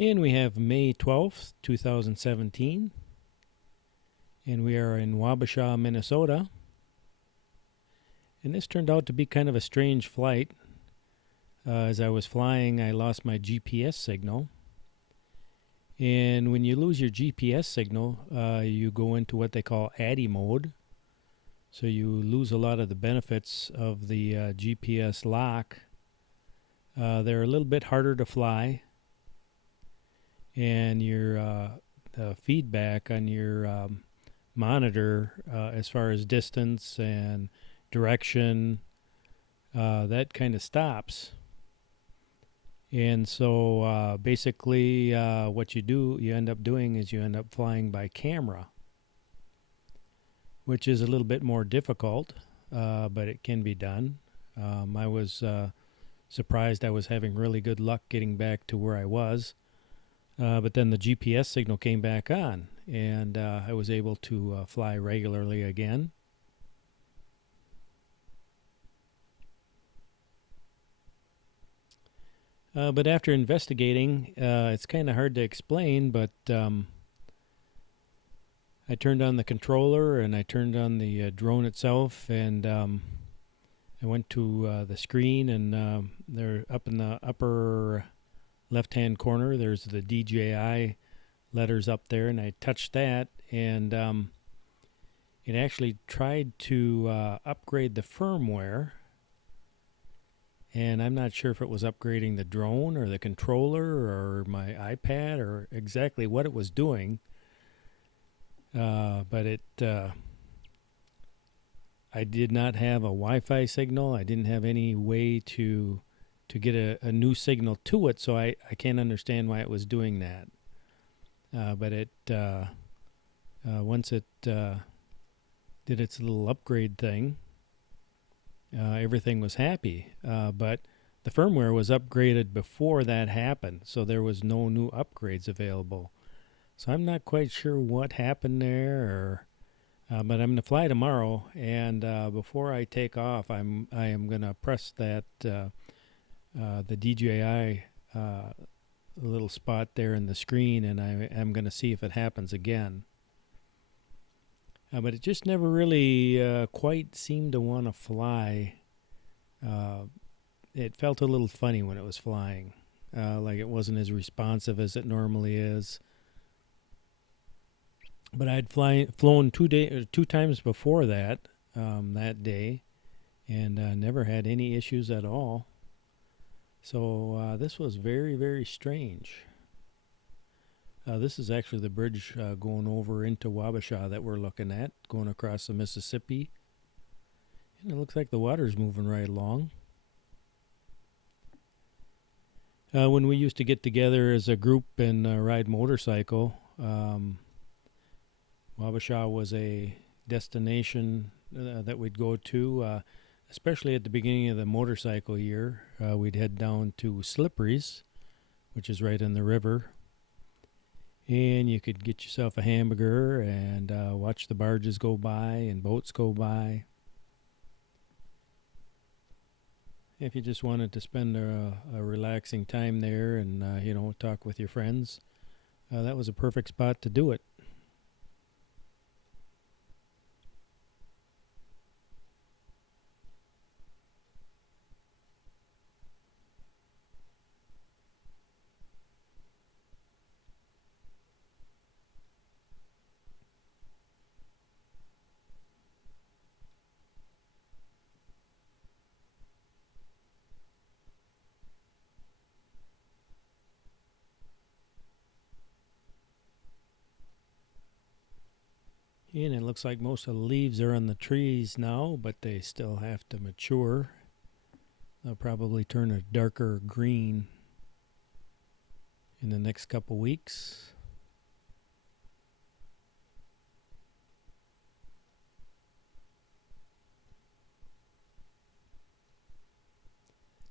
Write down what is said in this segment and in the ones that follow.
And we have May 12th, 2017. And we are in Wabasha, Minnesota. And this turned out to be kind of a strange flight. As I was flying, I lost my GPS signal. And when you lose your GPS signal, you go into what they call atti mode. So you lose a lot of the benefits of the GPS lock. They're a little bit harder to fly. And your the feedback on your monitor as far as distance and direction, that kind of stops. And so basically what you end up doing is you end up flying by camera, which is a little bit more difficult, but it can be done. I was surprised I was having really good luck getting back to where I was. But then the GPS signal came back on, and I was able to fly regularly again. But after investigating, it's kind of hard to explain, but I turned on the controller and I turned on the drone itself, and I went to the screen, and there up in the upper left-hand corner, there's the DJI letters up there, and I touched that, and it actually tried to upgrade the firmware. And I'm not sure if it was upgrading the drone or the controller or my iPad or exactly what it was doing. But I did not have a Wi-Fi signal. I didn't have any way to get a new signal to it, so I can't understand why it was doing that. But it once it did its little upgrade thing, everything was happy, but the firmware was upgraded before that happened, so there was no new upgrades available. So I'm not quite sure what happened there, but I'm going to fly tomorrow, and before I take off, I am going to press that the DJI little spot there in the screen, and I am going to see if it happens again. But it just never really quite seemed to want to fly. It felt a little funny when it was flying, like it wasn't as responsive as it normally is. But I'd flown two times before that that day, and never had any issues at all. So this was very, very strange. This is actually the bridge going over into Wabasha that we're looking at, going across the Mississippi. And it looks like the water's moving right along. When we used to get together as a group and ride motorcycle, Wabasha was a destination that we'd go to, especially at the beginning of the motorcycle year. We'd head down to Slippery's, which is right in the river. And you could get yourself a hamburger and watch the barges go by and boats go by. If you just wanted to spend a relaxing time there and, talk with your friends, that was a perfect spot to do it. And it looks like most of the leaves are on the trees now, but they still have to mature. They'll probably turn a darker green in the next couple weeks.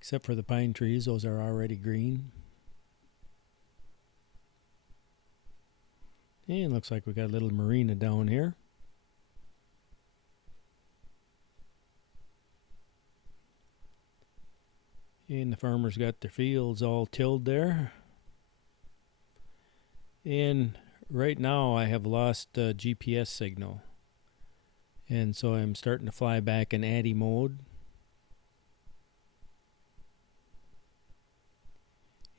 Except for the pine trees, those are already green. And looks like we got a little marina down here. And the farmers got their fields all tilled there. And right now I have lost GPS signal. And so I'm starting to fly back in atti mode.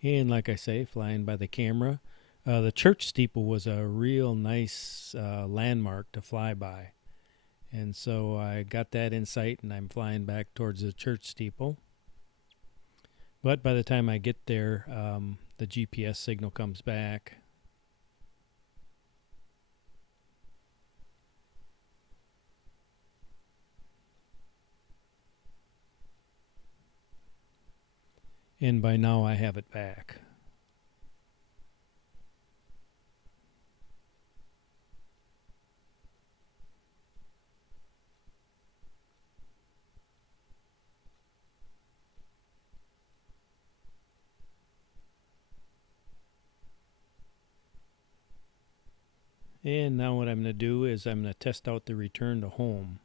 And like I say, flying by the camera. The church steeple was a real nice landmark to fly by. And so I got that in sight and I'm flying back towards the church steeple. But by the time I get there, the GPS signal comes back. And by now I have it back. And now what I'm going to do is I'm going to test out the return to home.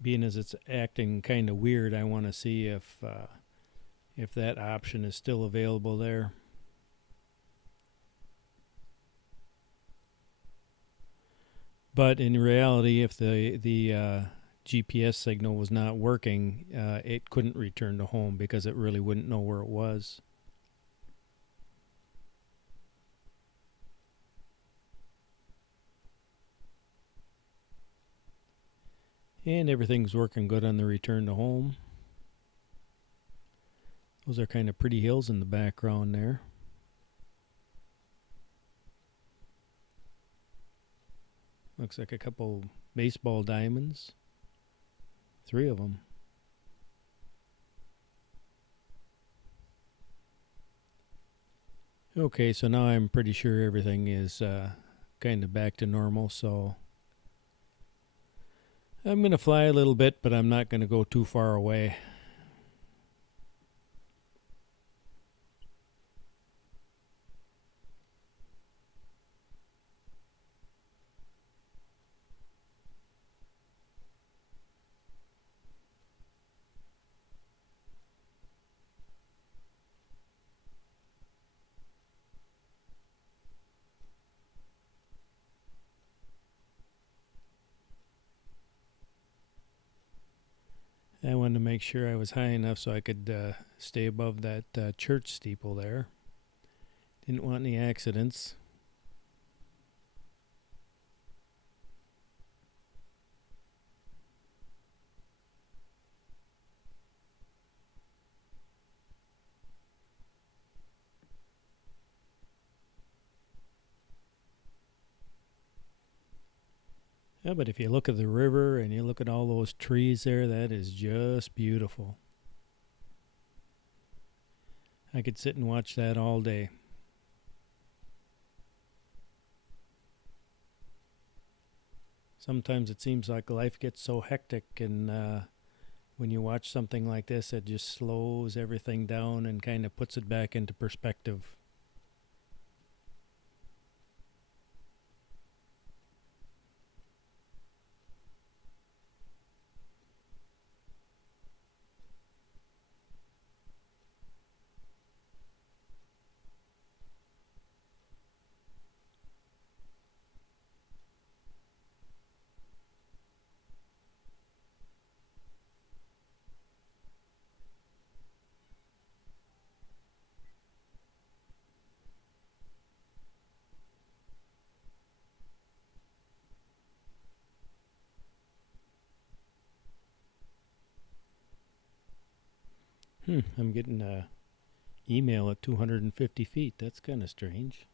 Being as it's acting kind of weird, I want to see if that option is still available there. But in reality, if the GPS signal was not working, it couldn't return to home because it really wouldn't know where it was. And everything's working good on the return to home. Those are kind of pretty hills in the background there. Looks like a couple baseball diamonds. 3 of them. Okay, so now I'm pretty sure everything is kind of back to normal, so I'm going to fly a little bit, but I'm not going to go too far away. I wanted to make sure I was high enough so I could stay above that church steeple there. Didn't want any accidents. Yeah, but if you look at the river and you look at all those trees there, that is just beautiful. I could sit and watch that all day. Sometimes it seems like life gets so hectic, and when you watch something like this, it just slows everything down and kind of puts it back into perspective. I'm getting a email at 250 feet. That's kind of strange.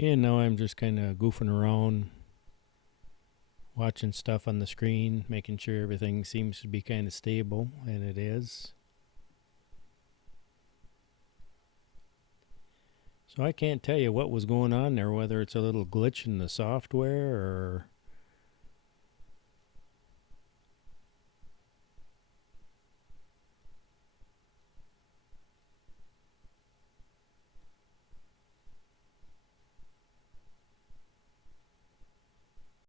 Yeah, now I'm just kind of goofing around, watching stuff on the screen, making sure everything seems to be kind of stable, and it is. So I can't tell you what was going on there, whether it's a little glitch in the software or